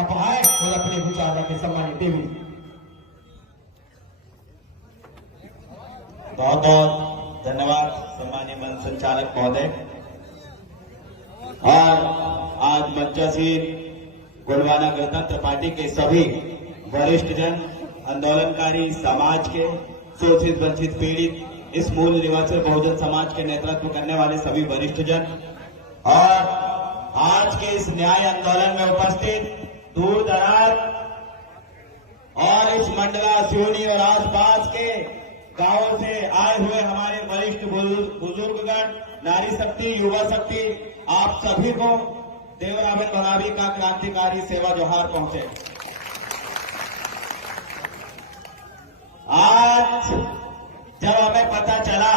आप आए और अपने विचार रखें। सम्मानित देवी, बहुत बहुत धन्यवाद सम्मानीय मंच संचालक महोदय। और आज मंचासीन गोंडवाना गणतंत्र पार्टी के सभी वरिष्ठ जन, आंदोलनकारी, समाज के शोषित, वंचित, पीड़ित, इस मूल निवासी बहुजन समाज के नेतृत्व करने वाले सभी वरिष्ठ जन और आज के इस न्याय आंदोलन में उपस्थित दूर दराज और इस मंडला, सिवनी और आसपास के गांवों से आए हुए हमारे वरिष्ठ बुजुर्गगण, नारी शक्ति, युवा शक्ति, आप सभी को देवराबेन भगावी का क्रांतिकारी सेवा जोहार पहुंचे। आज जब हमें पता चला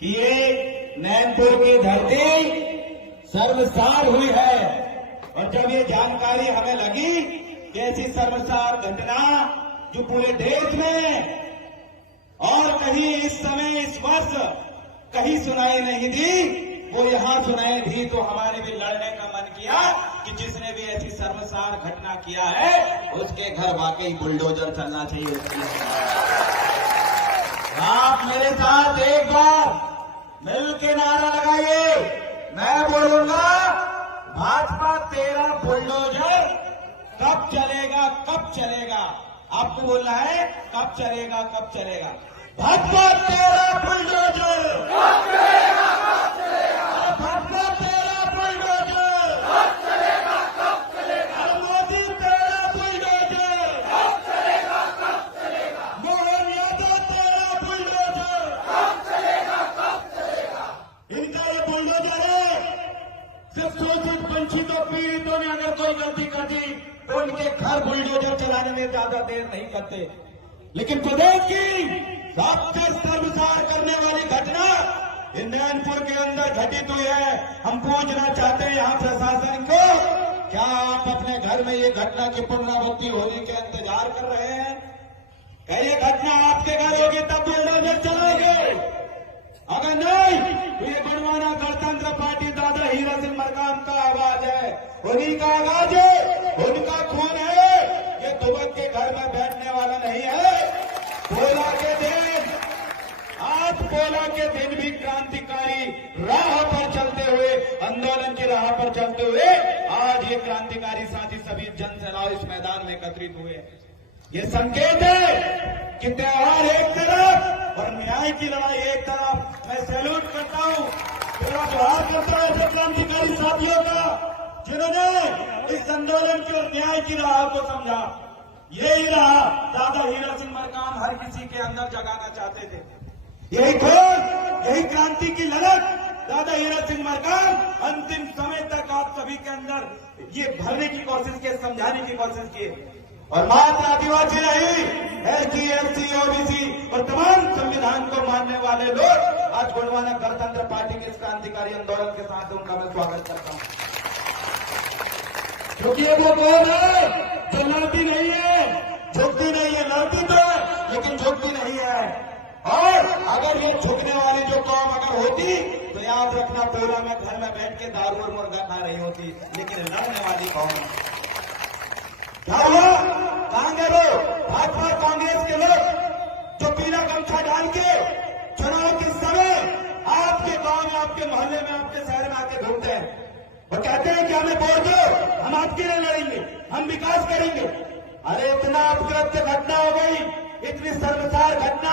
कि ये नैनपुर की धरती सर्वसार हुई है और जब ये जानकारी हमें लगी कि ऐसी सर्वसार घटना जो पूरे देश में और कहीं इस समय, इस वर्ष कहीं सुनाई नहीं दी, वो यहां सुनाई दी, तो हमारे भी लड़ने का मन किया कि जिसने भी ऐसी सर्वसार घटना किया है उसके घर वाकई बुलडोजर चलना चाहिए। आप मेरे साथ एक बार मिल के नारा लगाइए। मैं बोलूंगा, भाजपा तेरा बुलडोजर कब चलेगा, कब चलेगा? आपको बोलना है कब चलेगा, कब चलेगा? भाजपा तेरा बुलडोजर कब चलेगा, कब चलेगा? भाजपा तेरा बुलडोजर कब चलेगा, कब चलेगा? मोदी तेरा बुलडोजर कब चलेगा, कब चलेगा? मोहन यादव तेरा बुलडोजर कब चलेगा, कब चलेगा? इनका ये बुलडोजर है। सिर्फ शोषित, वंचितों, पीड़ितों ने अगर कोई गलती कर दी तो उनके घर बुलडोजर चलाने में ज्यादा देर नहीं करते। लेकिन प्रदेश की सबसे सर्वसार करने वाली घटना नैनपुर के अंदर घटित हुई है। हम पूछना चाहते हैं यहाँ प्रशासन को, क्या आप अपने घर में ये घटना की पुनरावृत्ति होने के इंतजार कर रहे हैं? क्या ये घटना आपके घर होगी तब बुलडोजर चलाओगे? अगर नहीं तो ये गोंडवाना गणतंत्र पार्टी दादा हीरा सिंह मरकाम का आवाज है, उन्हीं का आवाज है, उनका खून है। ये दुबक के घर में बैठने वाला नहीं है। पोला के दिन, आज पोला के दिन भी क्रांतिकारी राह पर चलते हुए, आंदोलन की राह पर चलते हुए आज ये क्रांतिकारी साथी सभी जन सैलाब इस मैदान में एकत्रित हुए। ये संकेत है कि त्योहार एक तरफ और न्याय की लड़ाई एक तरफ। मैं सैल्यूट करता हूं, पूरा जोहार करता हूं ऐसे क्रांतिकारी साथियों का जिन्होंने इस आंदोलन की और न्याय की राह को समझा। यही राह दादा हीरा सिंह मरकाम हर किसी के अंदर जगाना चाहते थे। यही खोज, यही क्रांति की ललक दादा हीरा सिंह मरकाम अंतिम समय तक आप सभी के अंदर ये भरने की कोशिश की, समझाने की कोशिश की। और मात्र आदिवासी नहीं, एससी, एसटी, ओबीसी और तमाम संविधान को मानने वाले लोग आज गोंडवाना गणतंत्र पार्टी के इस क्रांतिकारी आंदोलन के साथ उनका मैं स्वागत करता हूं। क्योंकि ये वो कौन है जो लड़ती नहीं है, झुकती नहीं है, लड़ती तो है लेकिन झुकती नहीं है। और अगर ये झुकने वाली जो कौम अगर होती तो याद रखना, पूरा में घर में बैठ के दारू और मुर्गा खा रही होती, लेकिन लड़ने वाली कौम क्या हुआ? कहां गए लोग? भाजपा कांग्रेस के लोग जो पीला गमछा डाल के चुनाव के समय आपके गांव में, आपके मोहल्ले में, आपके शहर में आके घूमते हैं और कहते हैं कि हमें वोट दो, हम आपके लिए लड़ेंगे, हम विकास करेंगे। अरे इतना अपकृत्य घटना हो गई, इतनी सर्वसार घटना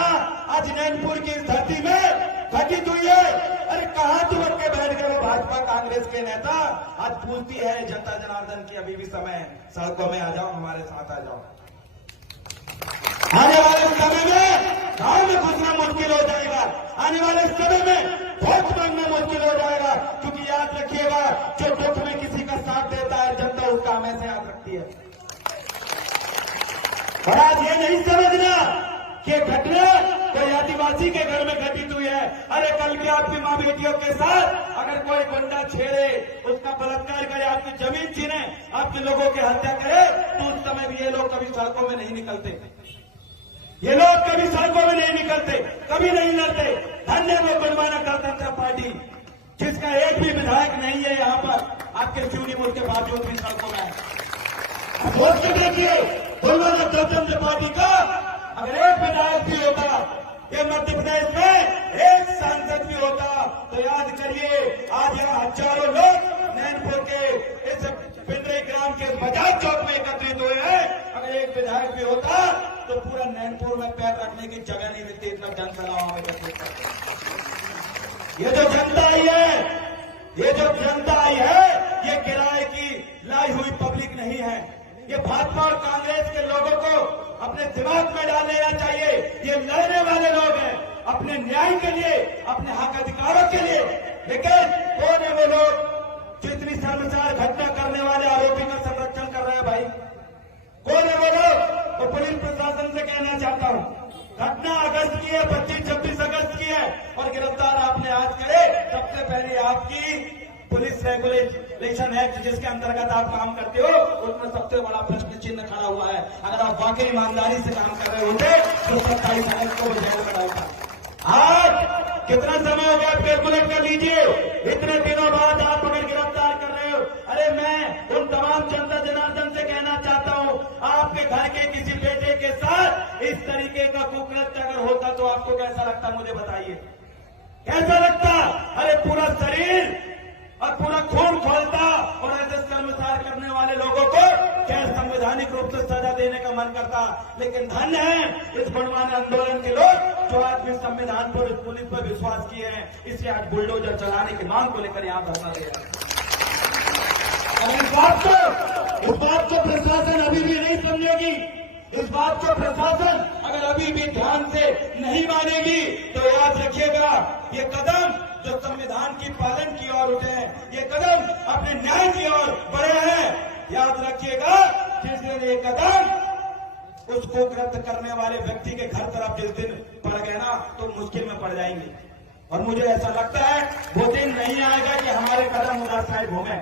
आज नैनपुर की इस धरती में घटित हुई है। अरे कहां दुबक के बैठ गए वो भाजपा कांग्रेस के नेता? आज पूछती है जनता जनार्दन की अभी भी समय है, सड़कों में आ जाओ, हमारे साथ आ जाओ। आने वाले समय में गांव में घुसना मुश्किल हो जाएगा, आने वाले समय में वोट मांगना मुश्किल हो जाएगा। क्योंकि याद रखिएगा, जो दुख में किसी का साथ देता है जनता उसका हमेशा याद रखती है। और आज ये नहीं समझना कि घटना कोई आदिवासी के घर में घटित हुई है। अरे कल की आपकी मां बेटियों के साथ अगर कोई गुंडा छेड़े, उसका बलात्कार करे, आपकी जमीन छीने, आपके लोगों की हत्या करे, तो उस समय भी ये लोग कभी सड़कों में नहीं निकलते, ये लोग कभी सड़कों में नहीं निकलते, कभी नहीं लड़ते। धन्य वो गोंडवाना गणतंत्र पार्टी जिसका एक भी विधायक नहीं है यहाँ पर आपके सिवनी मुल्क के बावजूद भी सड़कों में है। सोच के देखिए, बुलडोजर जनता पार्टी का अगर एक विधायक भी होता, ये मध्य प्रदेश में एक सांसद भी होता, तो याद करिए आज यहाँ हजारों लोग नैनपुर के इस पिंडरी ग्राम के बजाज चौक में एकत्रित हुए हैं। अगर एक विधायक भी होता तो पूरा नैनपुर में पैर रखने की जगह नहीं मिलती, इतना जनसभा में एकत्रित करते। ये जो जनता आई है, ये जो जनता आई है, ये किराए की लाई हुई पब्लिक नहीं है। ये भाजपा और कांग्रेस के लोगों को अपने दिमाग में डाल लेना चाहिए। ये लड़ने वाले लोग हैं अपने न्याय के लिए, अपने हक अधिकारों के लिए, लेकिन कौन है वो लोग जो इतनी शर्मसार घटना करने वाले आरोपी का संरक्षण कर रहे हैं? भाई कौन है वो लोग? तो पुलिस प्रशासन से कहना चाहता हूं, घटना अगस्त की है, 25-26 अगस्त की है और गिरफ्तार आपने आज करे। सबसे पहले आपकी पुलिस रेगुलेशन एक्ट जिसके अंतर्गत आप काम करते हो, उसमें सबसे बड़ा प्रश्न चिन्ह खड़ा हुआ है। अगर आप वाकई ईमानदारी से काम कर रहे होते तो 27 अगस्त को जेल में डालता। आज कितना समय हो गया, कैलकुलेट कर लीजिए। इतने दिनों बाद आप अगर गिरफ्तार कर रहे हो, अरे मैं उन तमाम जनता जनार्दन से कहना चाहता हूं, आपके घर के किसी बेटे के साथ इस तरीके का कुकृत्य अगर होता तो आपको कैसा लगता, मुझे बताइए, कैसा लगता? अरे पूरा शरीर और पूरा खून खोलता और ऐसे शर्मसार करने वाले लोगों को गैर संवैधानिक रूप से सजा देने का मन करता। लेकिन धन्य है इस गणमान्य आंदोलन के लोग जो आज भी संविधान पर, इस पुलिस पर विश्वास किए हैं, इसलिए आज बुलडोजर चलाने की मांग को लेकर यहां धरना दे रहा है। इस बात को प्रशासन अभी भी नहीं समझेगी, इस बात को प्रशासन अगर अभी भी ध्यान से नहीं मानेगी तो याद रखिएगा, ये कदम जो संविधान की पालन की ओर उठे हैं, ये कदम अपने न्याय की ओर बढ़े हैं, याद रखिएगा जिस दिन ये कदम उस कुकृत्य करने वाले व्यक्ति के घर तरफ जिस दिन पड़ गए ना, तो मुश्किल में पड़ जाएंगे। और मुझे ऐसा लगता है वो दिन नहीं आएगा कि हमारे कदम उधर साइड घूमे,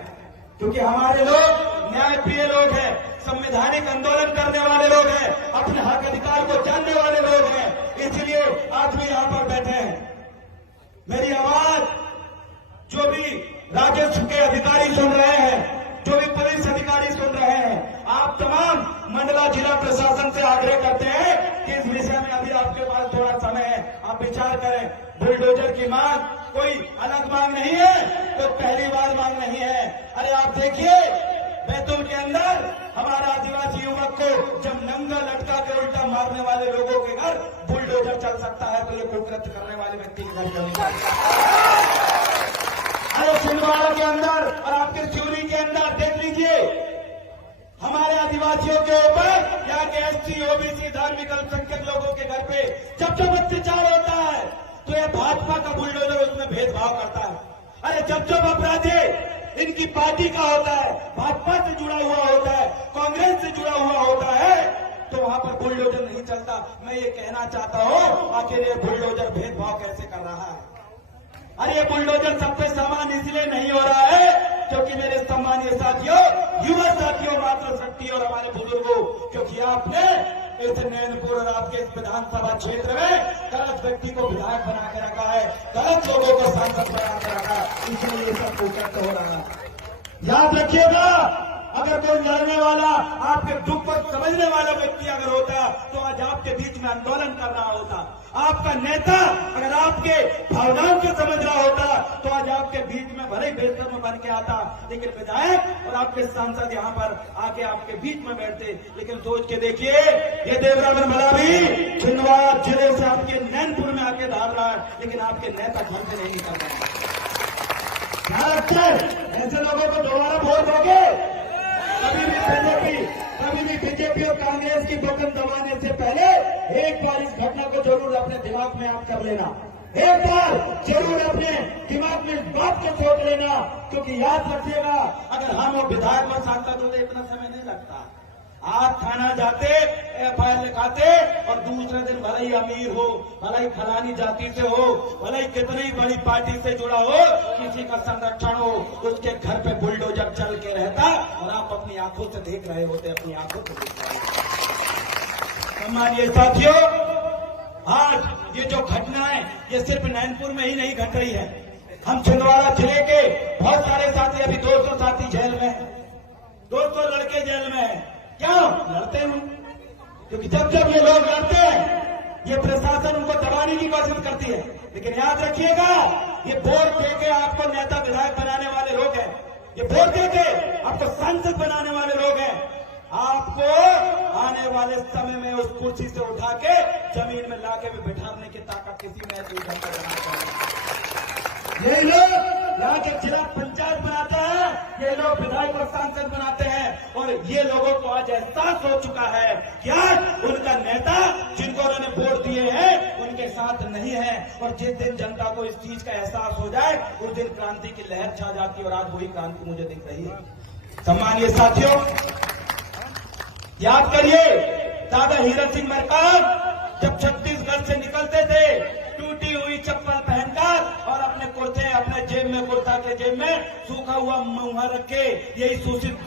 क्योंकि हमारे लोग न्याय प्रिय लोग हैं, संवैधानिक आंदोलन करने वाले लोग हैं, अपने हक अधिकार को जानने वाले लोग हैं, इसलिए आज भी यहां पर बैठे हैं। मेरी आवाज जो भी राजस्व के अधिकारी सुन रहे हैं, जो भी पुलिस अधिकारी सुन रहे हैं, आप तमाम मंडला जिला प्रशासन से आग्रह करते हैं कि इस विषय में अभी आपके पास थोड़ा समय है, आप विचार करें। बुलडोजर की मांग कोई अलग मांग नहीं है, तो पहली बार मांग नहीं है। अरे आप देखिए बैतूल के अंदर हमारा आदिवासी युवक को जब नंगा लटका के उल्टा मारने वाले लोगों के घर बुलडोजर चल सकता है, तो ये कुकृत्य करने वाले व्यक्ति के घर चल। अरे छिंदवाड़ा के अंदर और आपके चिवरी के अंदर देख लीजिए, हमारे आदिवासियों के ऊपर यहाँ के एससी ओबीसी धार्मिक अल्पसंख्यक लोगों के घर पे जब अत्याचार होता है तो ये भाजपा का बुलडोजर उसमें भेदभाव करता है। अरे जब अपराधी इनकी पार्टी का होता है, भाजपा से जुड़ा हुआ होता है, कांग्रेस से जुड़ा हुआ होता है, तो वहां पर बुलडोजर नहीं चलता। मैं ये कहना चाहता हूं, आखिर ये बुलडोजर भेदभाव कैसे कर रहा है? अरे ये बुलडोजर सब पे समान इसलिए नहीं हो रहा है क्योंकि मेरे सम्मानीय साथियों, युवा साथियों, मातृशक्ति और हमारे बुजुर्गों, क्योंकि आपने इस नैनपुर और आपके इस विधानसभा क्षेत्र में गलत व्यक्ति को विधायक बना के रखा है, गलत लोगों को सांसद बना के रखा है, इसलिए ये सब कुकृत्य हो रहा है। याद रखिएगा, अगर कोई लड़ने वाला, आपके दुख को समझने वाला व्यक्ति अगर होता तो आज आपके बीच में आंदोलन कर रहा होता। आपका नेता अगर आपके भावनाओं को समझ रहा होता तो आज आपके बीच में भले बेहतर में बन के आता, लेकिन विधायक और आपके सांसद यहां पर आके आपके बीच में बैठते। लेकिन सोच के देखिए, ये देवरावन मलावी छिंदवाड़ा जिले से आपके नैनपुर में आके धार रहा है, लेकिन आपके नेता घर से नहीं निकल रहे। ध्यान रखें, ऐसे लोगों को दोबारा वोट दोगे, कभी भी बीजेपी और कांग्रेस की बटन दबाने से पहले एक बार इस घटना को जरूर अपने दिमाग में आप कर लेना, एक बार जरूर अपने दिमाग में इस बात को सोच लेना, क्योंकि याद रखिएगा, अगर हम वो विधायक और सांसद होते इतना समय नहीं लगता। आज थाना जाते, एफआईआर लिखाते और दूसरे दिन भले ही अमीर हो, भले ही फलानी जाति से हो, भले ही कितनी बड़ी पार्टी से जुड़ा हो, किसी का संरक्षण हो, उसके घर पे बुलडोजर चल के रहता और आप अपनी आंखों से देख रहे होते, अपनी आंखों से देख रहे होते। सम्मानीय साथियों, आज ये जो घटना है ये सिर्फ नैनपुर में ही नहीं घट रही है। हम छिंदवाड़ा जिले के बहुत सारे साथी, अभी 200 साथी जेल में, 200 लड़के जेल में हैं। क्यों लड़ते हैं? क्योंकि जब जब ये लोग लड़ते हैं, ये प्रशासन उनको दबाने की कोशिश करती है। लेकिन याद रखिएगा, ये वोट देके आपको नेता विधायक बनाने वाले लोग हैं, ये वोट देके आपको सांसद बनाने वाले लोग हैं। आपको आने वाले समय में उस कुर्सी से उठा के जमीन में लाके भी बिठाने की ताकत किसी में नहीं है। ये लोग यहाँ के जिला पंचायत बनाते हैं, ये लोग विधायक और सांसद बनाते हैं, और ये लोगों को आज एहसास हो चुका है कि आज उनका नेता जिनको उन्होंने वोट दिए हैं उनके साथ नहीं है। और जिस दिन जनता को इस चीज का एहसास हो जाए उस दिन क्रांति की लहर छा जाती है, और आज वही क्रांति मुझे दिख रही है। सम्मानीय साथियों, याद करिए दादा हीरक सिंह मरकाम जब छत्तीसगढ़ से निकलते थे टूटी हुई चप्पल पहनकर और अपने कुर्ते अपने जेब में, कुर्ता के जेब में सूखा हुआ मुंह रख के यही शोषित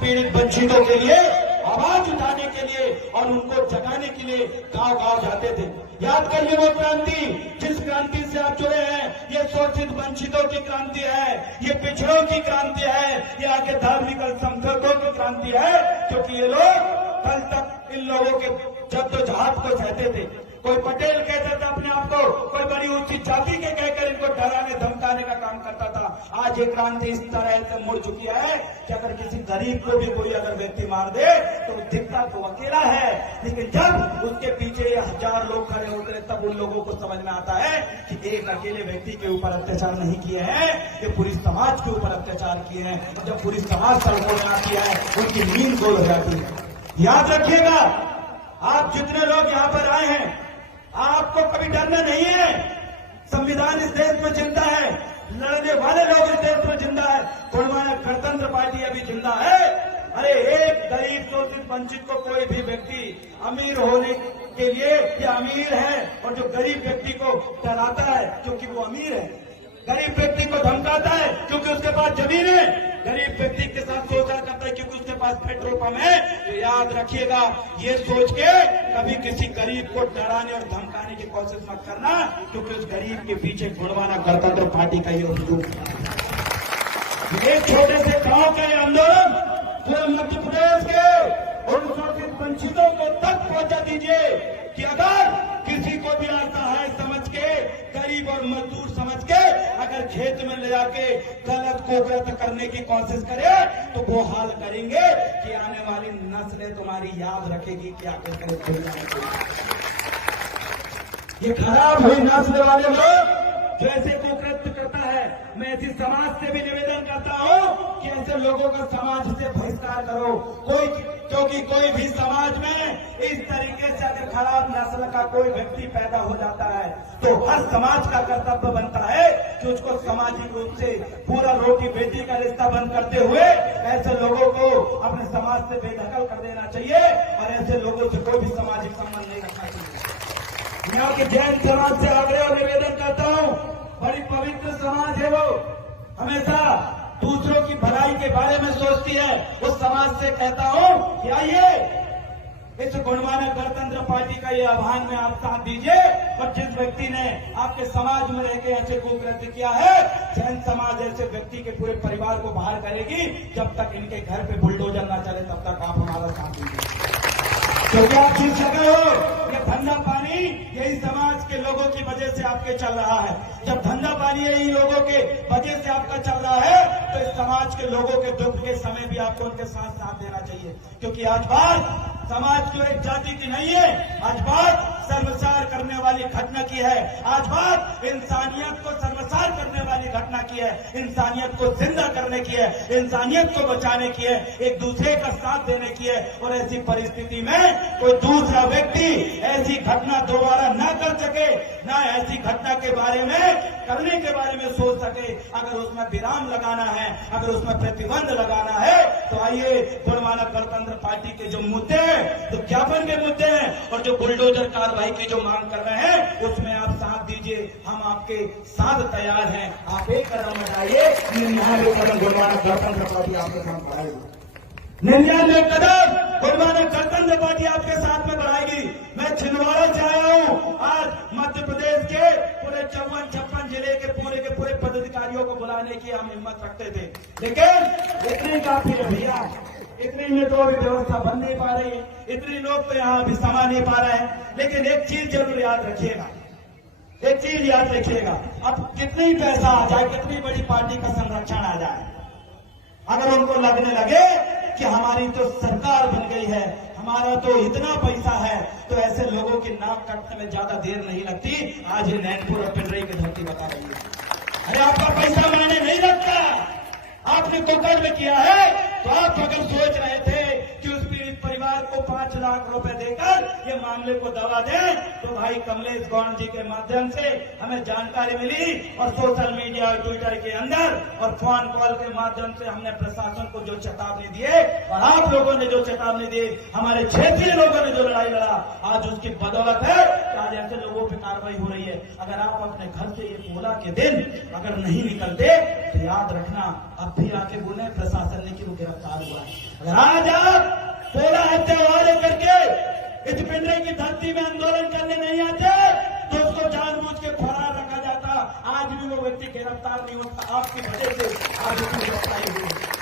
पीड़ित वंचितों के लिए आवाज उठाने के लिए और उनको जगाने के लिए गांव गांव जाते थे। याद करिए वो क्रांति, जिस क्रांति से आप जुड़े हैं, ये शोषित वंचितों की क्रांति है, ये पिछड़ों की क्रांति है, ये आगे धार्मिक अल्पसंख्यकों की क्रांति है। क्योंकि ये लोग कल तक इन लोगों के जद्दोजहद को सहते थे। कोई पटेल कहता था अपने आप को, कोई बड़ी ऊंची जाति के कहकर इनको डराने धमकाने का काम करता था। आज ये क्रांति इस तरह से मुड़ चुकी है कि अगर किसी गरीब को भी कोई अगर व्यक्ति मार दे तो दिखता तो अकेला है, लेकिन जब उसके पीछे 1000 लोग खड़े होते हैं तब उन लोगों को समझ में आता है कि एक अकेले व्यक्ति के ऊपर अत्याचार नहीं किए हैं, ये पूरी समाज के ऊपर अत्याचार किए हैं। और जब पूरी समाज सड़कों में आती है उनकी नींद गोल हो जाती है। याद रखिएगा, आप जितने लोग यहाँ पर आए हैं आपको कभी डरना नहीं है। संविधान इस देश में जिंदा है, लड़ने वाले लोग इस देश में जिंदा है, गुणमान्य गणतंत्र पार्टी अभी जिंदा है। अरे एक गरीब शोषित वंचित को कोई भी व्यक्ति अमीर होने के लिए या अमीर है और जो गरीब व्यक्ति को डराता है क्योंकि वो अमीर है, गरीब व्यक्ति को धमकाता है क्योंकि उसके पास जमीन है, गरीब व्यक्ति के साथ शोषण करता है क्योंकि उसके पास पेट्रोल पंप है, तो याद रखिएगा ये सोच के कभी किसी गरीब को डराने और धमकाने की कोशिश मत करना, क्योंकि उस गरीब के पीछे गुणवाना गणतंत्र पार्टी का ये वजूद है। एक छोटे से गांव का ये आंदोलन पूरे मध्य प्रदेश के उन शोषित वंचितों को तक पहुंचा दीजिए कि अगर किसी को भी आता है समझ के, गरीब और मजदूर समझ के अगर खेत में ले जाके गलत को गलत करने की कोशिश करे तो वो हाल करेंगे कि आने वाली नस्लें तुम्हारी याद रखेगी क्या करते। ये खराब हुई नस्ल वाले लोग जो ऐसे कुकृत्य करता है, मैं ऐसी समाज से भी निवेदन करता हूं कि ऐसे लोगों का समाज से बहिष्कार करो। क्योंकि कोई भी समाज में इस तरीके से अगर खराब नस्ल का कोई व्यक्ति पैदा हो जाता है तो हर समाज का कर्तव्य बनता है कि उसको सामाजिक रूप से पूरा रोटी बेटी का रिश्ता बंद करते हुए ऐसे लोगों को अपने समाज से बेदखल कर देना चाहिए और ऐसे लोगों से कोई भी सामाजिक संबंध नहीं रखना चाहिए। मैं आपके जैन समाज से आग्रह और निवेदन करता हूं, बड़ी पवित्र समाज है वो, हमेशा दूसरों की भलाई के बारे में सोचती है। उस समाज से कहता हूं कि आइए इस गुणवाना गणतंत्र पार्टी का ये आह्वान में आप साथ दीजिए। और जिस व्यक्ति ने आपके समाज में रहकर ऐसे कुकृत्य किया है, जैन समाज ऐसे व्यक्ति के पूरे परिवार को बाहर करेगी। जब तक इनके घर पे बुलडोजर न चले तब तक आप हमारा साथ दीजिए, क्योंकि आप जीत सके हो। ये धंधा पानी यही समाज के लोगों की वजह से आपके चल रहा है। जब धंधा पानी यही लोगों के वजह से आपका चल रहा है तो इस समाज के लोगों के दुख के समय भी आपको उनके साथ देना चाहिए। क्योंकि आज बात समाज की एक जाति की नहीं है, आज बात सर्वसार करने वाली घटना की है। आज बात इंसानियत को सर्वसार करने वाली घटना की है, इंसानियत को जिंदा करने की है, इंसानियत को बचाने की है, एक दूसरे का साथ देने की है। और ऐसी परिस्थिति में कोई दूसरा व्यक्ति ऐसी घटना दोबारा न कर सके, न ऐसी घटना के बारे में करने के बारे में सोच सके। अगर उसमें विराम लगाना है, अगर उसमें प्रतिबंध लगाना है तो आइए गुणवाना गणतंत्र पार्टी के जो मुद्दे हैं, जो ज्ञापन के मुद्दे हैं और जो बुलडोजर कार्रवाई की जो मांग कर रहे हैं उसमें आप साथ दीजिए। हम आपके साथ तैयार हैं। आप एक कदम बढ़ाइए, 99 कदम गुणवाना गणतंत्र पार्टी आपके साथ बढ़ाएगी। 99 कदम गुणवाना गणतंत्र पार्टी आपके साथ में बढ़ाएगी। मैं छिंदवाड़ा से आया हूं, आज मध्य प्रदेश के पूरे 54-56 जिले के पूरे पदाधिकारियों को बुलाने की हम हिम्मत रखते थे, लेकिन इतने काफी है भैया, इतने सिटी में तो अभी व्यवस्था बन नहीं पा रही है, इतने लोग तो यहाँ अभी समा नहीं पा रहे हैं। लेकिन एक चीज जरूर याद रखिएगा, एक चीज याद रखिएगा, अब कितनी पैसा आ जाए, कितनी बड़ी पार्टी का संरक्षण आ जाए, अगर उनको लगने लगे कि हमारी तो सरकार बन गई है, हमारा तो इतना पैसा है, तो ऐसे लोगों की नाक काटने में ज्यादा देर नहीं लगती। आज ये नैनपुर और पिंडरई की धरती बता रही है। अरे आपका पैसा मायने नहीं रखता, आपने तो कर्म किया है। तो आप अगर सोच रहे थे कि उस पीड़ित परिवार को 5 लाख रुपए देकर ये मामले को दबा दें, तो भाई कमलेश गौड़ जी के माध्यम से हमें जानकारी मिली और सोशल मीडिया और ट्विटर के अंदर और फोन कॉल के माध्यम से हमने प्रशासन को जो चेतावनी दिए और आप लोगों ने जो चेतावनी दी, हमारे क्षेत्रीय लोगों ने जो लड़ाई लड़ा, आज उसकी बदौलत है कि आज ऐसे लोगों पर कार्रवाई हो रही है। अगर आप अपने घर से ये बोला के दिन अगर नहीं निकलते तो याद रखना अब भी आके बोले प्रशासन ने कि वो गिरफ्तार हुआ है। अगर आज आप 16 हत्या वाले करके इस पिंडरई की धरती में आंदोलन करने नहीं आते तो उसको जानबूझ के फरार रखा जाता, आज भी वो व्यक्ति गिरफ्तार नहीं होता। आपकी वजह से आज उसकी गिरफ्तारी हुई।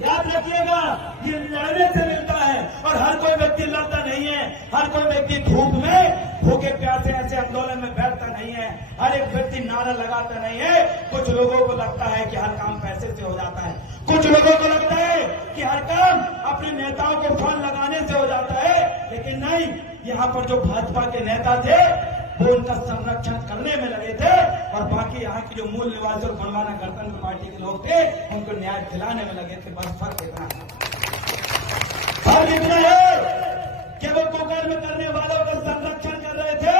याद रखिएगा, ये लड़ने से मिलता है और हर कोई व्यक्ति लड़ता नहीं है, हर कोई व्यक्ति धूप में भूखे प्यासे ऐसे आंदोलन में बैठता नहीं है, हर एक व्यक्ति नारा लगाता नहीं है। कुछ लोगों को लगता है कि हर काम पैसे से हो जाता है, कुछ लोगों को लगता है कि हर काम अपने नेताओं को फोन लगाने से हो जाता है, लेकिन नहीं। यहाँ पर जो भाजपा के नेता थे वो उनका संरक्षण करने में लगे थे और बाकी यहाँ की जो मूल निवासी और बनवाना गणतंत्र पार्टी के लोग थे उनको न्याय दिलाने में लगे थे। बस फर्क इतना है कि वो कुकर्म करने वालों का संरक्षण कर रहे थे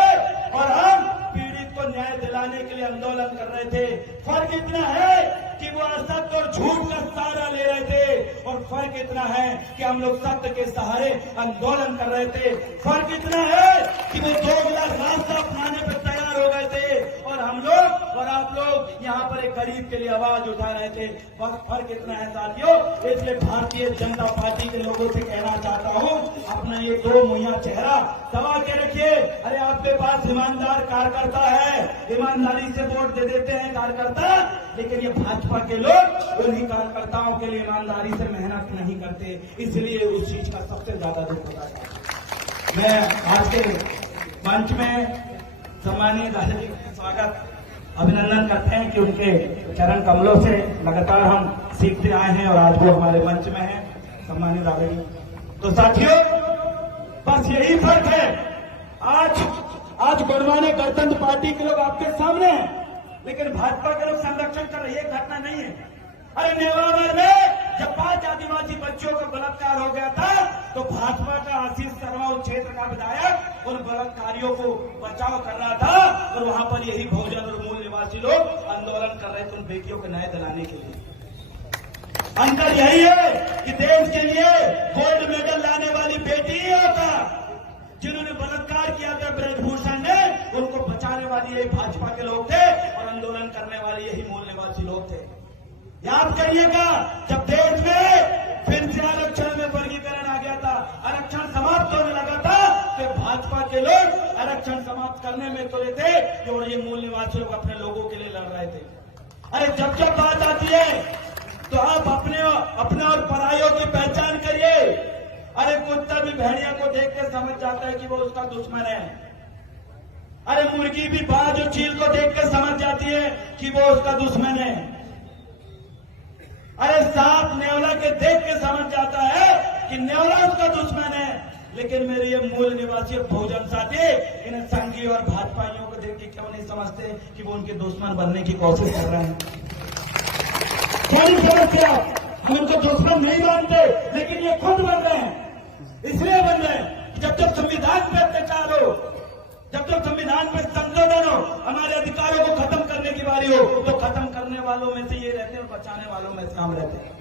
और हम पीड़ित को न्याय दिलाने के लिए आंदोलन कर रहे थे। फर्क इतना है कि वो असत्य और झूठ का सहारा ले रहे थे और फर्क इतना है कि हम लोग सत्य के सहारे आंदोलन कर रहे थे। फर्क इतना है कि वो 2 गिलास रास्ता अपनाने पर तैयार हो गए थे और हम लोग और आप लोग यहाँ पर एक गरीब के लिए आवाज उठा रहे थे। बस फर्क इतना है साथियों। इसलिए भारतीय जनता पार्टी के लोगों से कहना चाहता हूँ, अपना ये 2 मुहैया चेहरा दबा के रखिए। अरे आपके पास ईमानदार कार्यकर्ता है, ईमानदारी से वोट दे देते हैं कार्यकर्ता, लेकिन ये भाजपा के लोग उन्हीं कार्यकर्ताओं के लिए ईमानदारी से मेहनत नहीं करते, इसलिए उस चीज का सबसे ज्यादा दुख होता है। मैं आज के मंच में सम्मानीय दादा जी का स्वागत अभिनंदन करते हैं कि उनके चरण कमलों से लगातार हम सीखते आए हैं और आज वो हमारे मंच में हैं, सम्मानीय दादा जी। तो साथियों, बस यही फर्क है। आज बनवाने गणतंत्र पार्टी के लोग आपके सामने हैं, लेकिन भाजपा के लोग संरक्षण कर रहे, ये घटना नहीं है। अरे नेवावर में जब 5 आदिवासी बच्चों का बलात्कार हो गया था तो भाजपा का आशीष शर्मा उस क्षेत्र का विधायक उन बलात्कारियों को बचाव कर रहा था और वहां पर यही बहुजन और मूल निवासी लोग आंदोलन कर रहे थे उन बेटियों को न्याय दिलाने के लिए। अंतर यही है कि देश के लिए गोल्ड मेडल लाने वाली बेटी ही होता, जिन्होंने बलात्कार किया था ब्रजभूषण ने, उनको बचाने वाली यही भाजपा के लोग थे और आंदोलन करने वाले यही मूल निवासी लोग थे। याद करिएगा, जब देश में फिर से आरक्षण में वर्गीकरण आ गया था, आरक्षण समाप्त होने लगा था, तो भाजपा के लोग आरक्षण समाप्त करने में तुले थे और ये मूल निवासी लोग अपने लोगों के लिए लड़ रहे थे। अरे जब बात आती है तो आप अपने और परायों की पहचान करिए। अरे कुत्ता भी भेड़िया को देख के समझ जाता है कि वो उसका दुश्मन है। अरे मुर्गी भी बाज और चील को देख के समझ जाती है कि वो उसका दुश्मन है। अरे सांप नेवला के देख के समझ जाता है कि नेवला उसका दुश्मन है। लेकिन मेरे ये मूल निवासी बहुजन साथी इन्हें संघी और भाजपाइयों को देख के क्यों नहीं समझते कि वो उनके दुश्मन बनने की कोशिश कर रहे हैं? क्यों नहीं समझते आप? हम उनको दुश्मन नहीं मानते, लेकिन ये खुद बन रहे हैं। इसलिए बन रहे हैं कि जब संविधान पे अत्याचार हो, जब संविधान पे संशोधन हो, हमारे अधिकारों को खत्म करने की बारी हो, तो खत्म करने वालों में से ये रहते हैं और बचाने वालों में से हम रहते हैं।